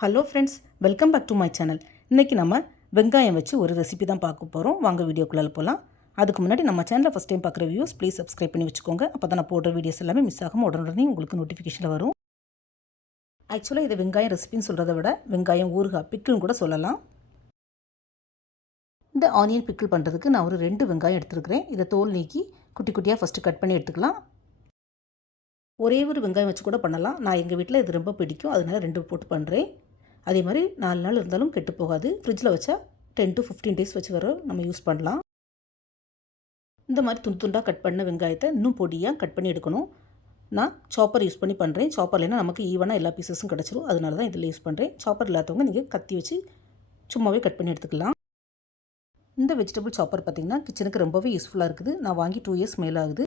Hello friends welcome back to my channel இன்றைக்கி நம்ம வெங்காயம் வச்சு ஒரு ரெசிபி தான் பார்க்க போகிறோம் வாங்க வீடியோக்குள்ளே போகலாம் அதுக்கு முன்னாடி நம்ம சேனலில் ஃபஸ்ட் டைம் பார்க்குற வியூஸ் ப்ளீஸ் சப்ஸ்கிரைப் பண்ணி வச்சுக்கோங்க. அப்போ தான் நான் போடுற வீடியோஸ் எல்லாமே மிஸ் ஆகாமல் உடனே உங்களுக்கு நோட்டிஃபிகேஷனில் வரும். ஆக்சுவலாக இது வெங்காயம் ரெசிபின்னு சொல்கிறத விட வெங்காயம் ஊறுகாய் பிக்கிள்னு கூட சொல்லலாம். இந்த ஆனியன் பிக்கிள் பண்ணுறதுக்கு நான் ஒரு ரெண்டு வெங்காயம் எடுத்துருக்கிறேன். இதை தோல் நீக்கி குட்டி குட்டியாக ஃபஸ்ட்டு கட் பண்ணி எடுத்துக்கலாம். ஒரே ஒரு வெங்காயம் வச்சு கூட பண்ணலாம். நான் எங்கள் வீட்டில் இது ரொம்ப பிடிக்கும். அதனால ரெண்டு போட்டு பண்ணுறேன் அதே மாதிரி நாலு நாள் இருந்தாலும் கெட்டு போகாது. ஃப்ரிட்ஜில் வச்சா டென் டு ஃபிஃப்டீன் டேஸ் வச்சு வர நம்ம யூஸ் பண்ணலாம். இந்த மாதிரி துண்டு துண்டாக கட் பண்ண வெங்காயத்தை இன்னும் பொடியாக கட் பண்ணி எடுக்கணும். நான் சாப்பர் யூஸ் பண்ணி பண்ணுறேன் சாப்பர்லேனா நமக்கு ஈவனாக எல்லா பீசஸும் கிடச்சிரும். அதனால தான் இதில் யூஸ் பண்ணுறேன் சாப்பர் இல்லாதவங்க நீங்கள் கத்தி வச்சு சும்மாவே கட் பண்ணி எடுத்துக்கலாம். இந்த வெஜிடபிள் சாப்பர் பார்த்திங்கன்னா கிச்சனுக்கு ரொம்பவே யூஸ்ஃபுல்லாக இருக்குது. நான் வாங்கி டூ இயர்ஸ் மேலே ஆகுது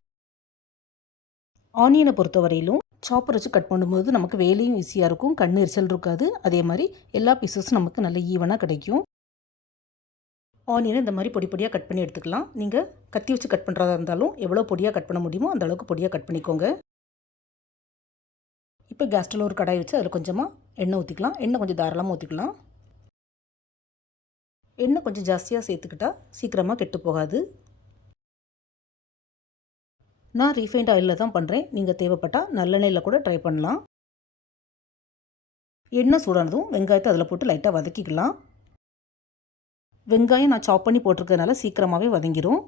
ஆனியனை பொறுத்த வரையிலும் சாப்பர் வச்சு கட் பண்ணும்போது நமக்கு வேலையும் ஈஸியாக இருக்கும். கண் எரிச்சல் இருக்காது. அதே மாதிரி எல்லா பீசஸும் நமக்கு நல்ல ஈவனாக கிடைக்கும். ஆனியனை இந்த மாதிரி பொடி பொடியாக கட் பண்ணி எடுத்துக்கலாம். நீங்கள் கத்தி வச்சு கட் பண்ணுறதா இருந்தாலும் எவ்வளோ பொடியாக கட் பண்ண முடியுமோ அந்த அளவுக்கு பொடியாக கட் பண்ணிக்கோங்க. இப்போ கேஸ்டில் ஒரு கடாய் வச்சு அதில் கொஞ்சமாக எண்ணெய் ஊற்றிக்கலாம் எண்ணெய் கொஞ்சம் தாராளமாக ஊற்றிக்கலாம் எண்ணெய் கொஞ்சம் ஜாஸ்தியாக சேர்த்துக்கிட்டால் சீக்கிரமாக கெட்டு போகாது. நான் ரீஃபைண்ட் ஆயிலில் தான் பண்ணுறேன் நீங்கள் தேவைப்பட்டால் நல்லெண்ணெயில் கூட ட்ரை பண்ணலாம். எண்ணெய் சூடானதும் வெங்காயத்தை அதில் போட்டு லைட்டாக வதக்கிக்கலாம். வெங்காயம் நான் சாப் பண்ணி போட்டிருக்கிறதுனால சீக்கிரமாகவே வதங்கிடும்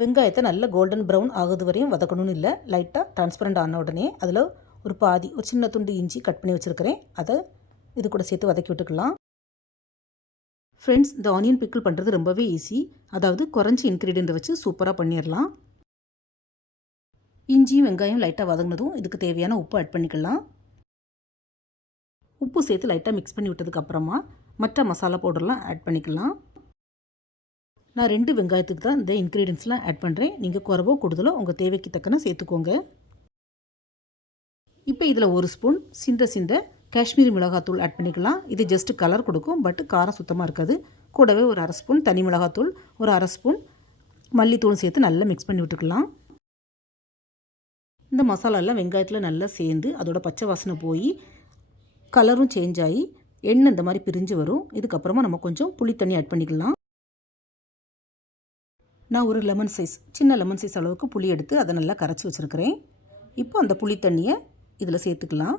வெங்காயத்தை நல்ல கோல்டன் ப்ரௌன் ஆகுது வரையும் வதக்கணும்னு இல்லை. லைட்டாக டிரான்ஸ்பரண்ட் ஆன உடனே அதில் ஒரு பாதி ஒரு சின்ன துண்டு இஞ்சி கட் பண்ணி வச்சுருக்கிறேன். அதை இது கூட சேர்த்து வதக்கி விட்டுக்கலாம். ஃப்ரெண்ட்ஸ் இந்த ஆனியன் பிக்கிள் பண்ணுறது ரொம்பவே ஈஸி அதாவது குறைஞ்சி இன்க்ரீடியண்ட்டை வச்சு சூப்பராக பண்ணிடலாம் இஞ்சியும் வெங்காயம் லைட்டாக வதங்கினதும் இதுக்கு தேவையான உப்பு ஆட் பண்ணிக்கலாம். உப்பு சேர்த்து லைட்டாக மிக்ஸ் பண்ணி விட்டதுக்கப்புறமா மற்ற மசாலா பவுடர்லாம் ஆட் பண்ணிக்கலாம். நான் ரெண்டு வெங்காயத்துக்கு தான் இந்த இன்க்ரீடியன்ஸ்லாம் ஆட் பண்ணுறேன் நீங்கள் குறவோ கூடுதலோ உங்கள் தேவைக்கு தக்கன சேர்த்துக்கோங்க. இப்போ இதில் ஒரு ஸ்பூன் சிந்த சிந்த காஷ்மீரி மிளகாத்தூள் ஆட் பண்ணிக்கலாம். இது ஜஸ்ட்டு கலர் கொடுக்கும் பட் காரம் சுத்தமாக இருக்காது. கூடவே ஒரு அரை ஸ்பூன் தனி மிளகாத்தூள் ஒரு அரை ஸ்பூன் மல்லித்தூளும் சேர்த்து நல்லா மிக்ஸ் பண்ணி விட்டுக்கலாம். இந்த மசாலாலாம் வெங்காயத்தில் நல்லா சேர்ந்து அதோட பச்சை வாசனை போய் கலரும் சேஞ்ச் ஆகி எண்ணெய் இந்த மாதிரி பிரிஞ்சு வரும். இதுக்கப்புறமா நம்ம கொஞ்சம் புளி தண்ணி ஆட் பண்ணிக்கலாம். நான் ஒரு லெமன் சைஸ் சின்ன லெமன் சைஸ் அளவுக்கு புளி எடுத்து அதை நல்லா கரைச்சி வச்சுருக்கிறேன். இப்போ அந்த புளி தண்ணியை இதில் சேர்த்துக்கலாம்.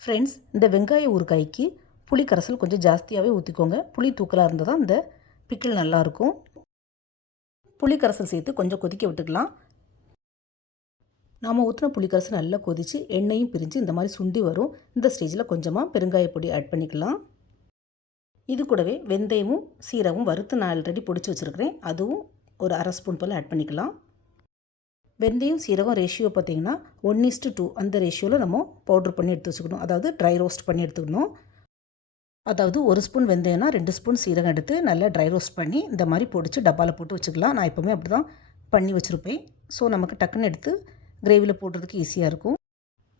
ஃப்ரெண்ட்ஸ் இந்த வெங்காய ஊறுகாய்க்கு புளி கரைசல் கொஞ்சம் ஜாஸ்தியாகவே ஊற்றிக்கோங்க புளி தூக்கலாக இருந்தால் தான் இந்த பிக்கிள் நல்லாயிருக்கும் புளி கரைசல் சேர்த்து கொஞ்சம் கொதிக்க விட்டுக்கலாம். நாம் ஊற்றின புளிக்கரசு நல்லா கொதித்து எண்ணெயும் பிரிஞ்சு இந்த மாதிரி சுண்டி வரும். இந்த ஸ்டேஜில் கொஞ்சமாக பெருங்காயப்பொடி ஆட் பண்ணிக்கலாம். இது கூடவே வெந்தயமும் சீரகமும் வறுத்து நான் ஆல்ரெடி பிடிச்சி வச்சுருக்கிறேன். அதுவும் ஒரு அரை ஸ்பூன் போல் ஆட் பண்ணிக்கலாம். வெந்தயம் சீரகம் ரேஷியோ பார்த்திங்கன்னா ஒன் இஸ்ட்டு டூ அந்த ரேஷியோவில் நம்ம பவுட்ரு பண்ணி எடுத்து வச்சுக்கணும். அதாவது ட்ரை ரோஸ்ட் பண்ணி எடுத்துக்கணும். அதாவது ஒரு ஸ்பூன் வெந்தயம்னா ரெண்டு ஸ்பூன் சீரகம் எடுத்து நல்லா ட்ரை ரோஸ்ட் பண்ணி இந்த மாதிரி பொடிச்சு டப்பாவில் போட்டு வச்சுக்கலாம். நான் எப்போவுமே அப்படி தான் பண்ணி வச்சுருப்பேன். ஸோ நமக்கு டக்குன்னு எடுத்து கிரேவியில் போடுறதுக்கு ஈஸியாக இருக்கும்.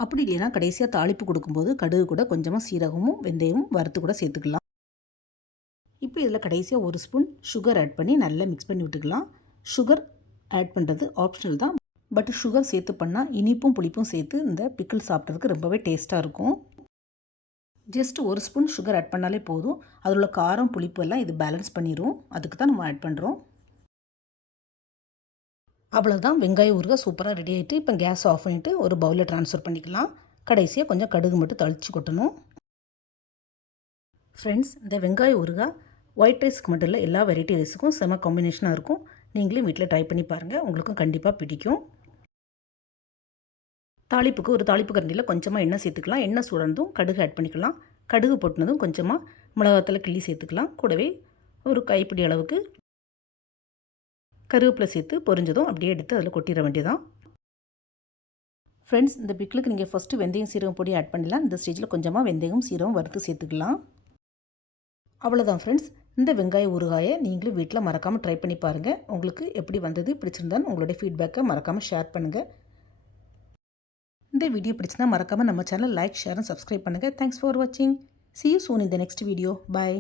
அப்படி இல்லைன்னா கடைசியாக தாளிப்பு கொடுக்கும்போது கடுகு கூட கொஞ்சமாக சீரகமும் வெந்தயமும் வறுத்து கூட சேர்த்துக்கலாம். இப்போ இதில் கடைசியாக ஒரு ஸ்பூன் சுகர் ஆட் பண்ணி நல்லா மிக்ஸ் பண்ணி விட்டுக்கலாம். சுகர் ஆட் பண்ணுறது ஆப்ஷனல் தான். பட் சுகர் சேர்த்து பண்ணால் இனிப்பும் புளிப்பும் சேர்த்து இந்த பிக்கிள் சாப்பிட்றதுக்கு ரொம்பவே டேஸ்ட்டாக இருக்கும். ஜஸ்ட் ஒரு ஸ்பூன் சுகர் ஆட் பண்ணாலே போதும். அதில் உள்ள காரம் புளிப்பு எல்லாம் இது பேலன்ஸ் பண்ணிடும் அதுக்கு தான் நம்ம ஆட் பண்ணுறோம் அவ்வளோதான் வெங்காய ஊறுகாய் சூப்பராக ரெடி ஆகிட்டு இப்போ கேஸ் ஆஃப் பண்ணிவிட்டு ஒரு பவுலில் ட்ரான்ஸ்ஃபர் பண்ணிக்கலாம். கடைசியாக கொஞ்சம் கடுகு மட்டும் தளிச்சு கொட்டணும். ஃப்ரெண்ட்ஸ் இந்த வெங்காய ஊறுகாய் ஒயிட் ரைஸ்க்கு மட்டும் இல்லை எல்லா வெரைட்டி ரைஸுக்கும் செம காம்பினேஷனாக இருக்கும். நீங்களே வீட்டில் ட்ரை பண்ணி பாருங்கள் உங்களுக்கும் கண்டிப்பாக பிடிக்கும். தாளிப்புக்கு ஒரு தாளிப்பு கரண்டியில் கொஞ்சமாக எண்ணெய் சேர்த்துக்கலாம். எண்ணெய் சூடனதும் கடுகு ஆட் பண்ணிக்கலாம். கடுகு போட்டினதும் கொஞ்சமாக மிளகாத்தில் கிள்ளி சேர்த்துக்கலாம். கூடவே ஒரு கைப்பிடி அளவுக்கு கருவேப்பிலை சேர்த்து பொரிஞ்சதும் அப்படியே எடுத்து அதில் கொட்டிட வேண்டியதான் ஃப்ரெண்ட்ஸ் இந்த பிக்கிலுக்கு நீங்கள் ஃபஸ்ட்டு வெந்தயம் சீரகம் பொடி ஆட் பண்ணலாம் இந்த ஸ்டேஜில் கொஞ்சமாக வெந்தயம் சீரகம் வறுத்து சேர்த்துக்கலாம். அவ்வளோதான் ஃப்ரெண்ட்ஸ் இந்த வெங்காய ஊறுகாயை நீங்களும் வீட்டில் மறக்காமல் ட்ரை பண்ணி பாருங்கள் உங்களுக்கு எப்படி வந்தது பிடிச்சிருந்தான்னு உங்களுடைய ஃபீட்பேக்கை மறக்காமல் ஷேர் பண்ணுங்கள் இந்த வீடியோ பிடிச்சிருந்தால் மறக்காமல் நம்ம channel like share and subscribe பண்ணுங்கள் தேங்க்ஸ் ஃபார் வாட்சிங் சி யூ சூன் இந்த நெக்ஸ்ட் வீடியோ பாய்